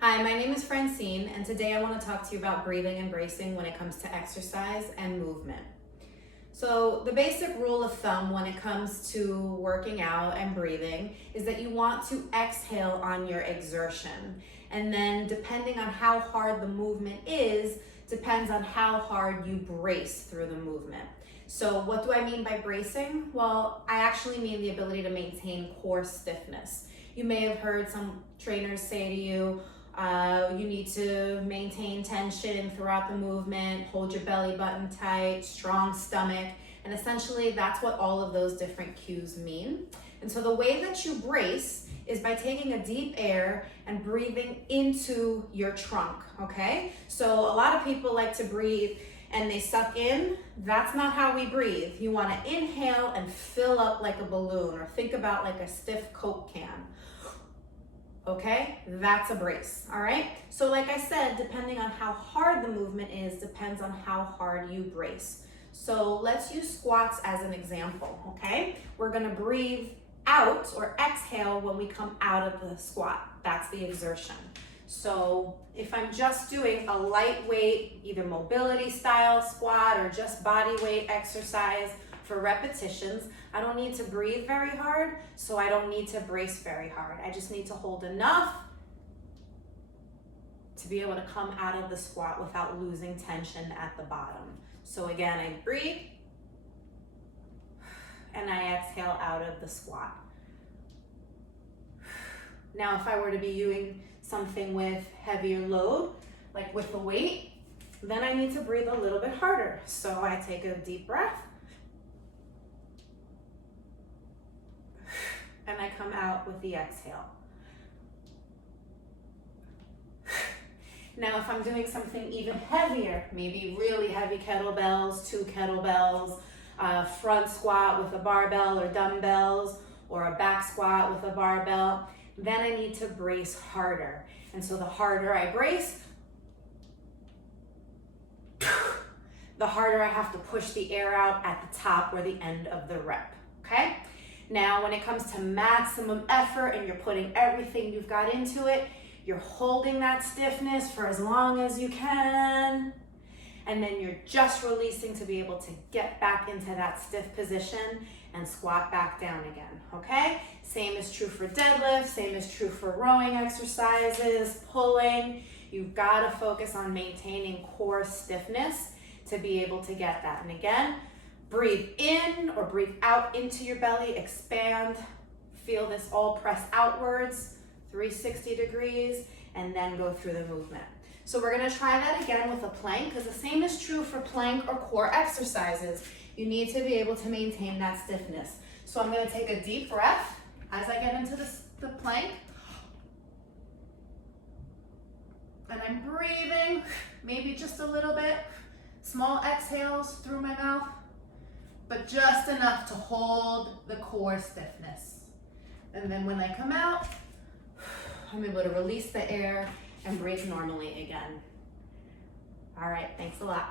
Hi, my name is Francine, and today I want to talk to you about breathing and bracing when it comes to exercise and movement. So the basic rule of thumb when it comes to working out and breathing is that you want to exhale on your exertion. And then depending on how hard the movement is, depends on how hard you brace through the movement. So what do I mean by bracing? Well, I actually mean the ability to maintain core stiffness. You may have heard some trainers say to you, you need to maintain tension throughout the movement, hold your belly button tight, strong stomach, and essentially that's what all of those different cues mean. And so the way that you brace is by taking a deep air and breathing into your trunk, okay? So a lot of people like to breathe and they suck in. That's not how we breathe. You wanna inhale and fill up like a balloon, or think about like a stiff Coke can. Okay, that's a brace, all right? So like I said, depending on how hard the movement is, depends on how hard you brace. So let's use squats as an example, okay? We're gonna breathe out or exhale when we come out of the squat. That's the exertion. So if I'm just doing a lightweight, either mobility style squat or just body weight exercise for repetitions, I don't need to breathe very hard, so I don't need to brace very hard. I just need to hold enough to be able to come out of the squat without losing tension at the bottom. So again, I breathe and I exhale out of the squat. Now, if I were to be doing something with heavier load, like with the weight, then I need to breathe a little bit harder. So I take a deep breath and I come out with the exhale. Now, if I'm doing something even heavier, maybe really heavy kettlebells, 2 kettlebells, front squat with a barbell or dumbbells, or a back squat with a barbell, then I need to brace harder. And so the harder I brace, the harder I have to push the air out at the top or the end of the rep, okay? Now, when it comes to maximum effort and you're putting everything you've got into it, you're holding that stiffness for as long as you can, and then you're just releasing to be able to get back into that stiff position and squat back down again, okay? Same is true for deadlifts, same is true for rowing exercises, pulling. You've gotta focus on maintaining core stiffness to be able to get that. And again, breathe in or breathe out into your belly, expand, feel this all press outwards, 360 degrees, and then go through the movement. So we're gonna try that again with a plank, because the same is true for plank or core exercises. You need to be able to maintain that stiffness. So I'm gonna take a deep breath as I get into the plank. And I'm breathing, maybe just a little bit, small exhales through my mouth, but just enough to hold the core stiffness. And then when I come out, I'm able to release the air and breathe normally again. All right, thanks a lot.